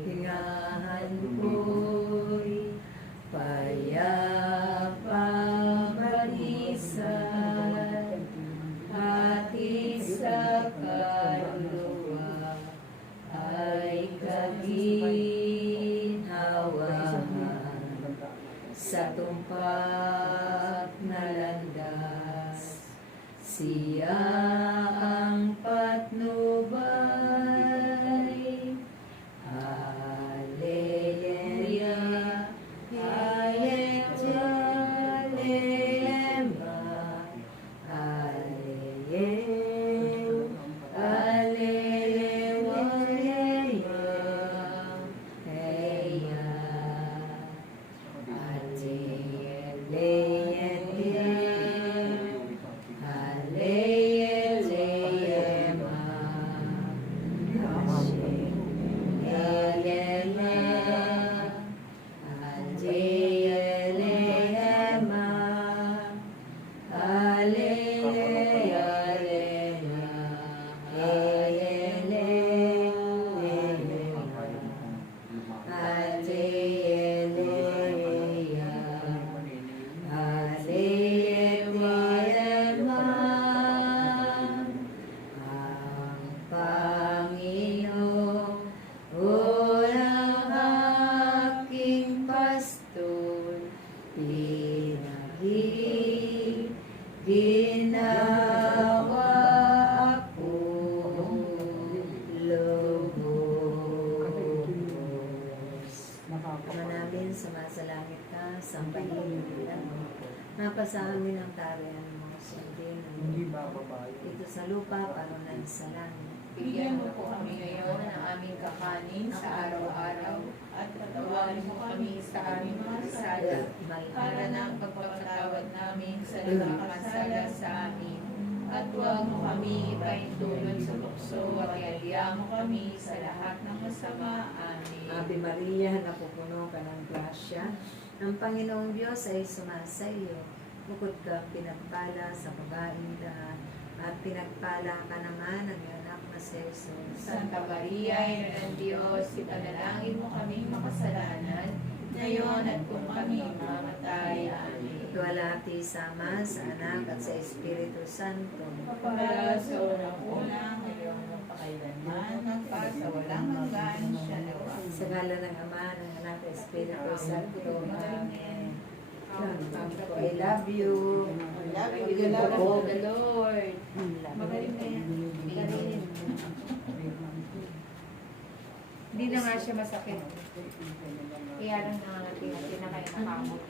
Hingahan ko'y payapa-balisan, hatid sa kaluluwa ay kaginhawahan sa tumpak na landas. Siya ang patnubay. Hallelujah, Hallelujah, ginawa ako lubos. Ama namin, sumasalangit ka, sampahin kita mo. Napasa kami ng tarian mo, sundin ito sa lupa, parunan sa langit. Bigyan mo po kami ngayon ng aming kakanin sa araw-araw at patawarin mo kami sa aming mga sala para ng pagpapatawad namin sa nakakasala sa amin. At huwag mo kami ipaintulot sa tukso at ialya mo kami sa lahat ng masama. Amen. Ave Maria, napupuno ka ng grasya. Ang Panginoong Diyos ay sumasa iyo. Bukod ka pinagpala sa babaeng lahat, at pinagpala ka naman ng anak na si Jesus. Santa Maria, Ina ng Diyos, ipanalangin mo kaming makasalanan, ngayon at kung kami mamatay. Amen. Itualati sa Ama, sa Anak, at sa Espiritu Santo. Para sa unang-unang, ngayon at pakailanman, at sa walang hanggan, siya nawa. Sa ngala ng Ama, ng Anak, at Espiritu Santo. Amen. I love you. Love you, the love of the Lord. Magaling na yan. Magaling. Hindi na nga siya masakit. Kaya lang nangangating-ngating na kayo nakamot.